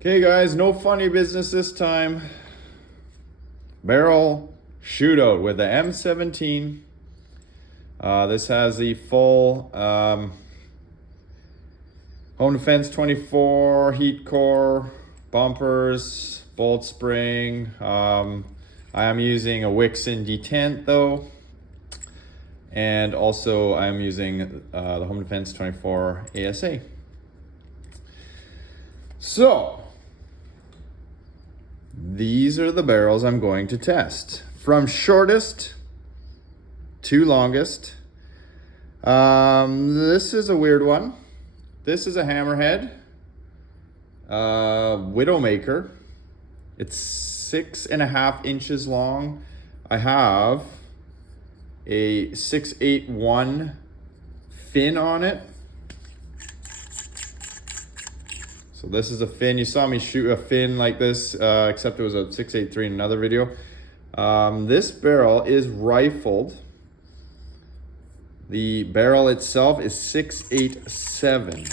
Okay guys, no funny business this time. Barrel shootout with the M17. This has the full HomeDefence-24 heat core, bumpers, bolt spring. I am using a Wixon detent though. And also I'm using the HomeDefence-24 ASA. So, these are the barrels I'm going to test. From shortest to longest. This is a weird one. This is a hammerhead. Widowmaker. It's 6.5 inches long. I have a 681 fin on it. So this is a fin. You saw me shoot a fin like this, except it was a 683 in another video. This barrel is rifled. The barrel itself is 687.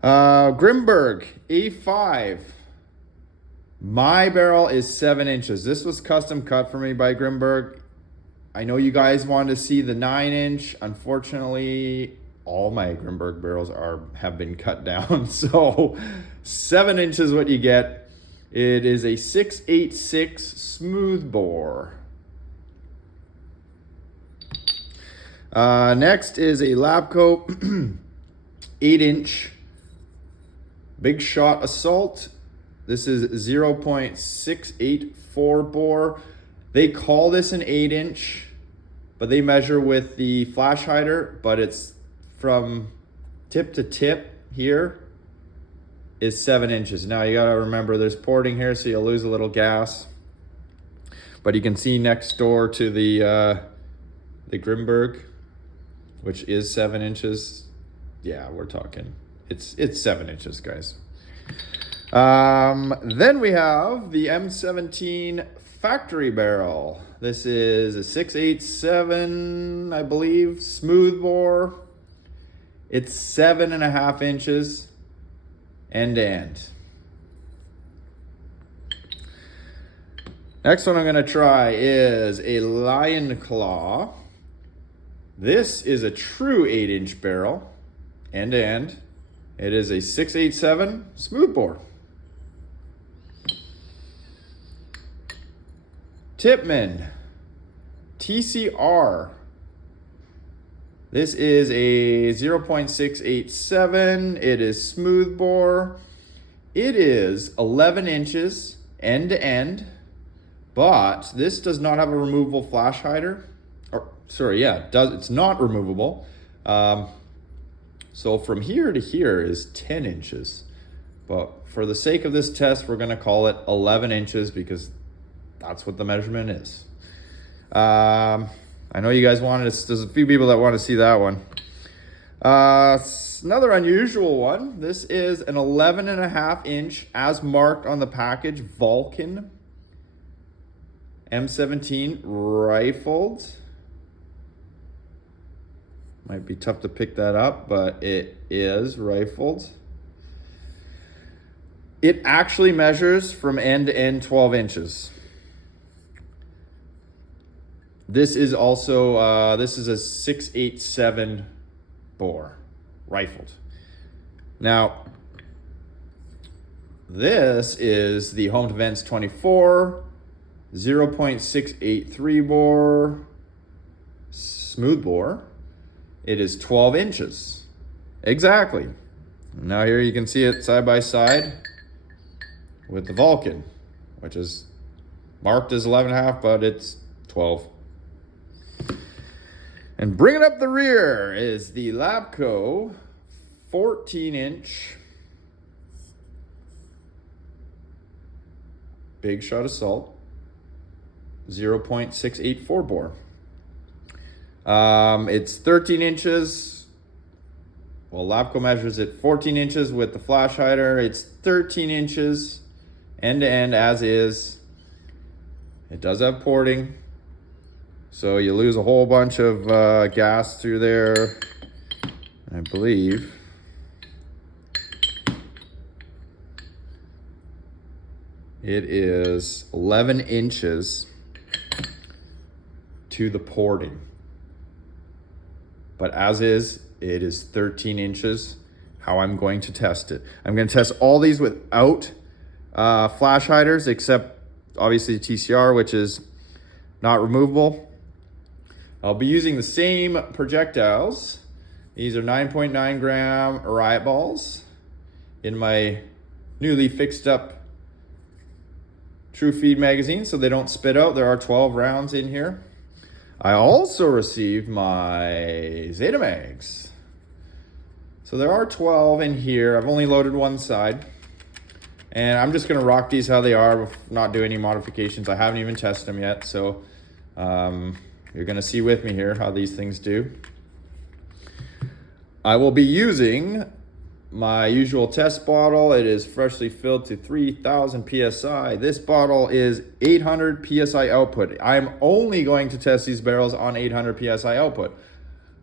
Grimberg A5. My barrel is 7 inches. This was custom cut for me by Grimberg. I know you guys wanted to see the 9-inch. Unfortunately, all my Grimberg barrels have been cut down. So 7 inches what you get. It is a 686 smooth bore. Next is a Labco 8-inch Big Shot Assault. This is 0.684 bore. They call this an 8-inch, but they measure with the flash hider, but it's from tip to tip here is 7 inches. Now you gotta remember there's porting here, so you'll lose a little gas. But you can see next door to the Grimberg, which is 7 inches. Yeah, we're talking, it's 7 inches, guys. Then we have the M17 factory barrel. This is a 687, I believe, smooth bore. It's 7.5 inches end to end. Next one I'm gonna try is a Lion Claw. This is a true 8-inch barrel, end to end. It is a 687 smooth bore. Tipman TCR. This is a 0.687. It is smooth bore. It is 11 inches end to end, but this does not have a removable flash hider. Or sorry, yeah, it's not removable. So from here to here is 10 inches. But for the sake of this test, we're gonna call it 11 inches because that's what the measurement is. I know you guys wanted to, there's a few people that want to see that one. Another unusual one. This is an 11.5 inch, as marked on the package, Valken M17 rifled. Might be tough to pick that up, but it is rifled. It actually measures from end to end 12 inches. This is also, this is a 687 bore, rifled. Now, this is the HomeDefence-24, 0.683 bore, smooth bore. It is 12 inches, exactly. Now here you can see it side by side with the Valken, which is marked as 11.5, but it's 12. And bringing up the rear is the Labco 14-inch Big Shot Assault 0.684 bore. It's 13 inches. Well, Labco measures it 14 inches with the flash hider. It's 13 inches end to end as is. It does have porting. So you lose a whole bunch of gas through there. I believe It is 11 inches to the porting. But as is, it is 13 inches. How I'm going to test it. I'm going to test all these without flash hiders, except obviously TCR, which is not removable. I'll be using the same projectiles. These are 9.9 gram riot balls in my newly fixed up True Feed magazine, so they don't spit out. There are 12 rounds in here. I also received my Zeta mags. So there are 12 in here. I've only loaded one side. And I'm just gonna rock these how they are, not do any modifications. I haven't even tested them yet, so you're gonna see with me here how these things do. I will be using my usual test bottle. It is freshly filled to 3,000 PSI. This bottle is 800 PSI output. I'm only going to test these barrels on 800 PSI output.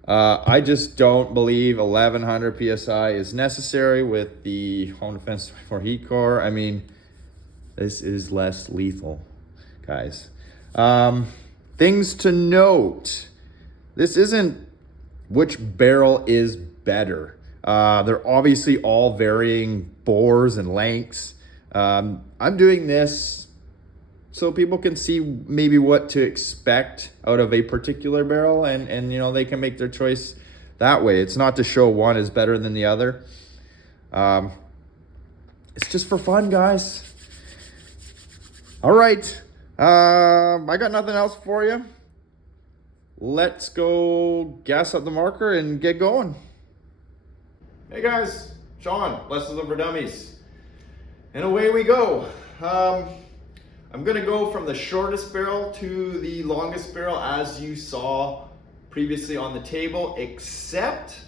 I just don't believe 1100 PSI is necessary with the HomeDefence-24 heat core. I mean, this is less lethal, guys. Things to note. This isn't which barrel is better. They're obviously all varying bores and lengths. I'm doing this so people can see maybe what to expect out of a particular barrel, and you know, they can make their choice that way. It's not to show one is better than the other. It's just for fun, guys. All right, I got nothing else for you. Let's go gas up the marker and get going. Hey guys, Sean, Lessons for Dummies. And away we go. I'm gonna go from the shortest barrel to the longest barrel as you saw previously on the table, except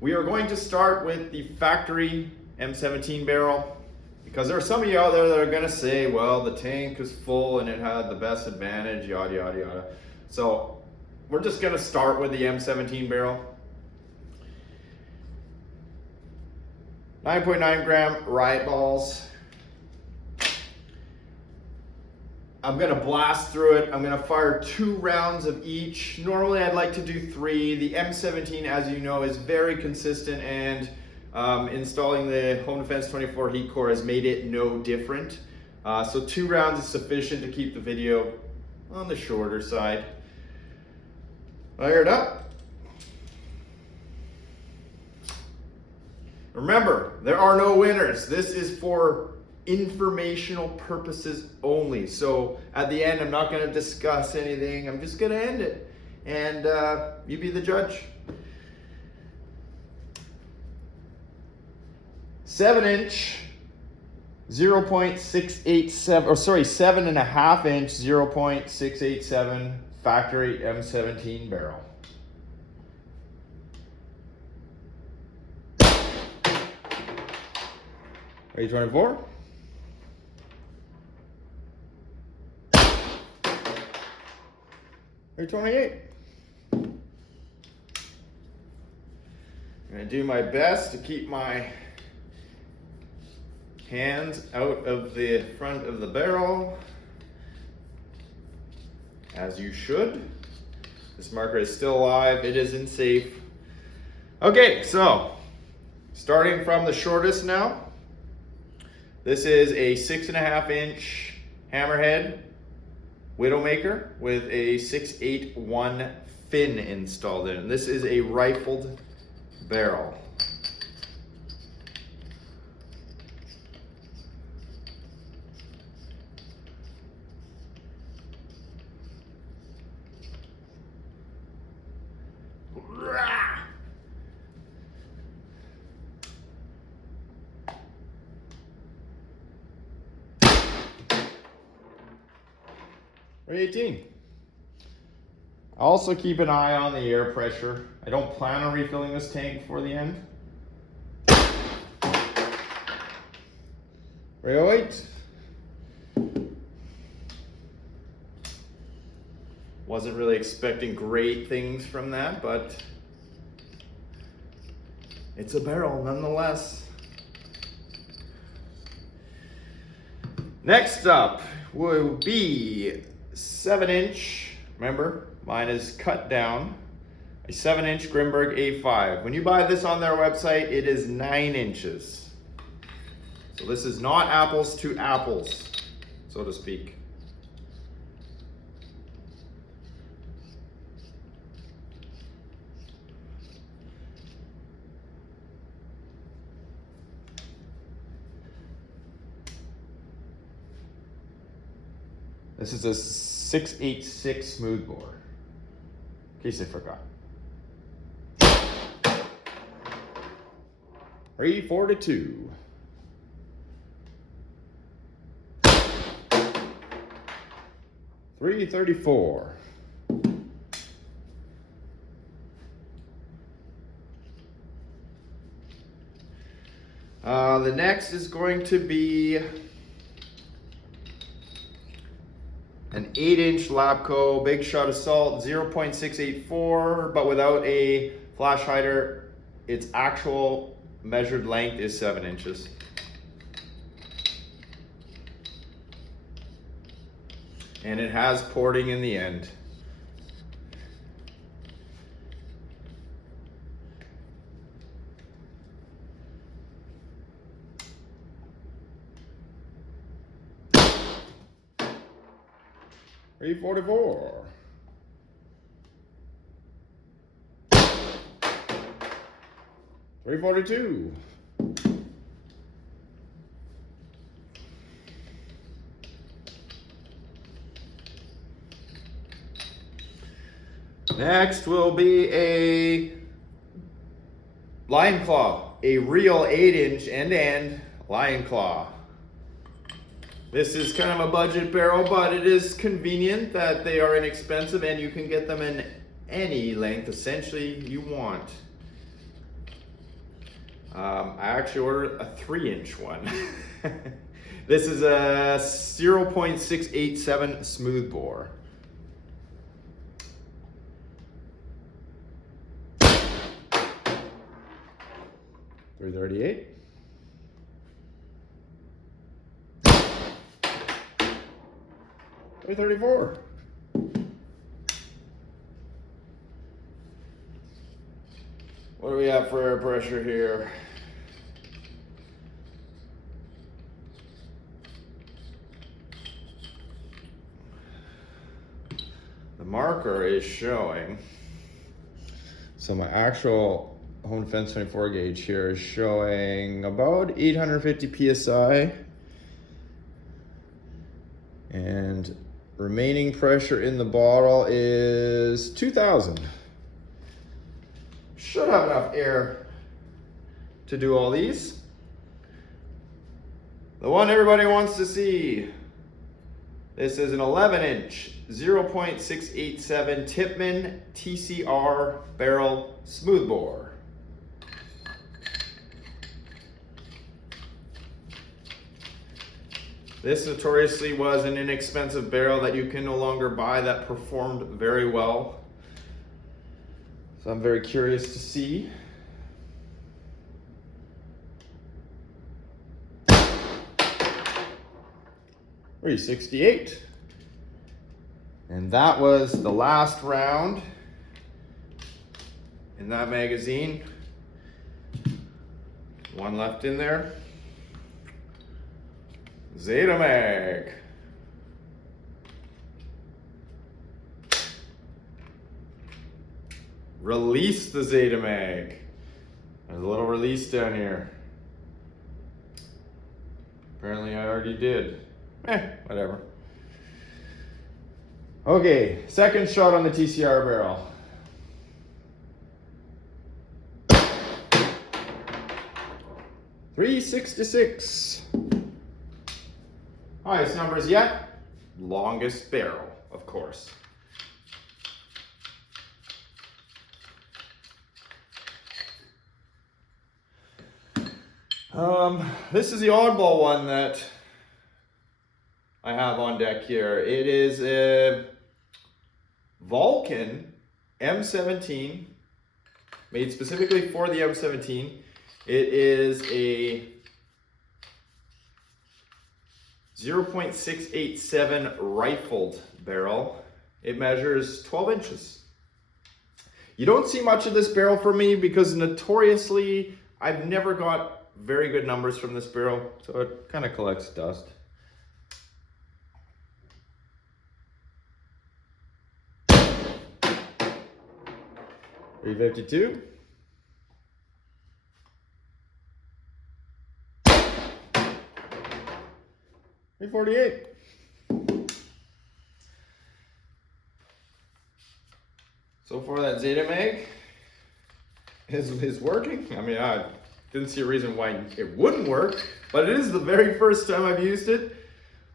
we are going to start with the factory M17 barrel, because there are some of you out there that are gonna say, well, the tank is full and it had the best advantage, yada, yada, yada. So we're just gonna start with the M17 barrel. 9.9 gram riot balls. I'm gonna blast through it. I'm gonna fire 2 rounds of each. Normally I'd like to do 3. The M17, as you know, is very consistent, and installing the HomeDefence-24 heat core has made it no different. So 2 rounds is sufficient to keep the video on the shorter side. Fire it up. Remember, there are no winners. This is for informational purposes only. So at the end, I'm not going to discuss anything. I'm just going to end it, and you be the judge. 7-inch 0.687, or sorry, 7.5-inch 0.687 factory M17 barrel. Ready, 24? Ready, 28? I'm gonna do my best to keep my hands out of the front of the barrel, as you should. This marker is still alive, it isn't safe. Okay, so starting from the shortest now. This is a 6.5-inch hammerhead Widowmaker with a 681 fin installed in. This is a rifled barrel. Ready, 18. Also keep an eye on the air pressure. I don't plan on refilling this tank before the end. Ready, 08. Wasn't really expecting great things from that, but it's a barrel nonetheless. Next up will be 7-inch. Remember, mine is cut down. A 7-inch Grimberg A5. When you buy this on their website, it is 9 inches. So this is not apples to apples, so to speak. This is a 686 smoothbore, in case I forgot. 342. $334. The next is going to be an 8-inch Labco Big Shot Assault 0.684, but without a flash hider. Its actual measured length is 7 inches. And it has porting in the end. $344. $342. Next will be a Lion Claw, a real 8-inch end-to-end Lion Claw. This is kind of a budget barrel, but it is convenient that they are inexpensive and you can get them in any length essentially you want. I actually ordered a 3-inch one. This is a 0.687 smoothbore. $338. $334. What do we have for air pressure here? The marker is showing. So my actual HomeDefense-24 gauge here is showing about 850 PSI. And remaining pressure in the bottle is 2,000. Should have enough air to do all these. The one everybody wants to see. This is an 11-inch 0.687 Tipman TCR barrel smoothbore. This notoriously was an inexpensive barrel that you can no longer buy that performed very well. So I'm very curious to see. $368. And that was the last round in that magazine. One left in there. Zeta Mag. Release the Zeta Mag. There's a little release down here. Apparently I already did. Whatever. Okay, second shot on the TCR barrel. $366. Highest numbers yet. Longest barrel, of course. This is the oddball one that I have on deck here. It is a Valken M17, made specifically for the M17. It is a 0.687 rifled barrel. It measures 12 inches. You don't see much of this barrel from me because notoriously I've never got very good numbers from this barrel, so it kind of collects dust. .352. .348. So far that Zeta Mag is working. I mean, I didn't see a reason why it wouldn't work, but it is the very first time I've used it.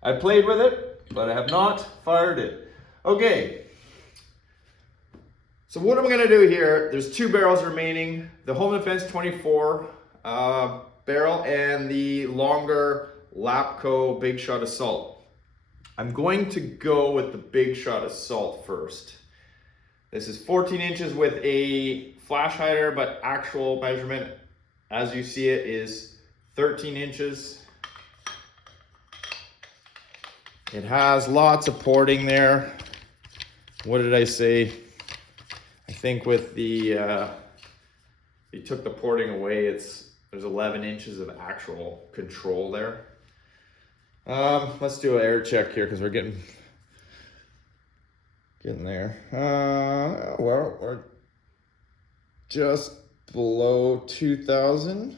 I played with it, but I have not fired it. Okay. So what I'm gonna do here, there's 2 barrels remaining, the HomeDefence-24 barrel and the longer Lapco Big Shot Assault. I'm going to go with the Big Shot Assault first. This is 14 inches with a flash hider, but actual measurement, as you see it, is 13 inches. It has lots of porting there. What did I say? I think with the, you took the porting away, there's 11 inches of actual control there. Let's do an air check here because we're getting there. Well, we're just below 2,000.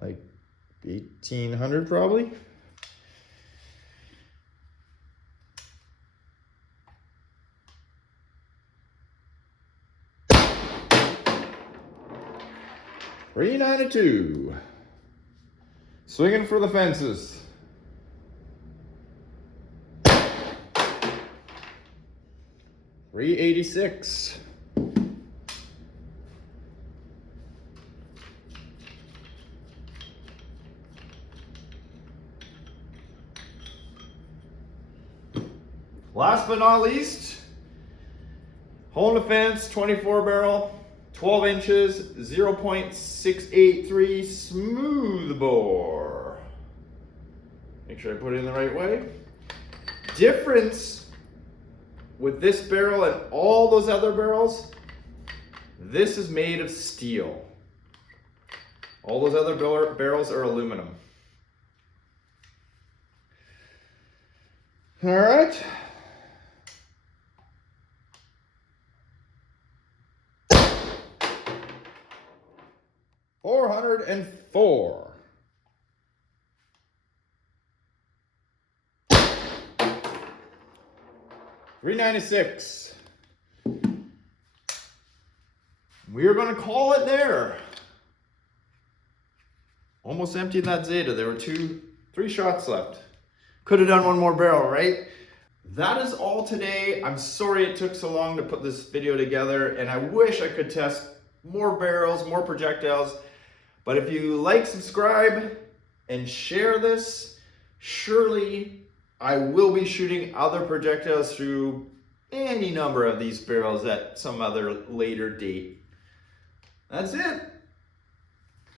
Like 1,800 probably. .392. Swinging for the fences. .386. Last but not least, HomeDefence-24 barrel, 12 inches, 0.683 smooth bore. Make sure I put it in the right way. Difference with this barrel and all those other barrels, this is made of steel. All those other barrels are aluminum. All right. .404. .396. We're gonna call it there. Almost emptied that Zeta. There were 3 shots left. Could have done one more barrel, right? That is all today. I'm sorry it took so long to put this video together, and I wish I could test more barrels, more projectiles. But if you like, subscribe, and share this, surely I will be shooting other projectiles through any number of these barrels at some other later date. That's it.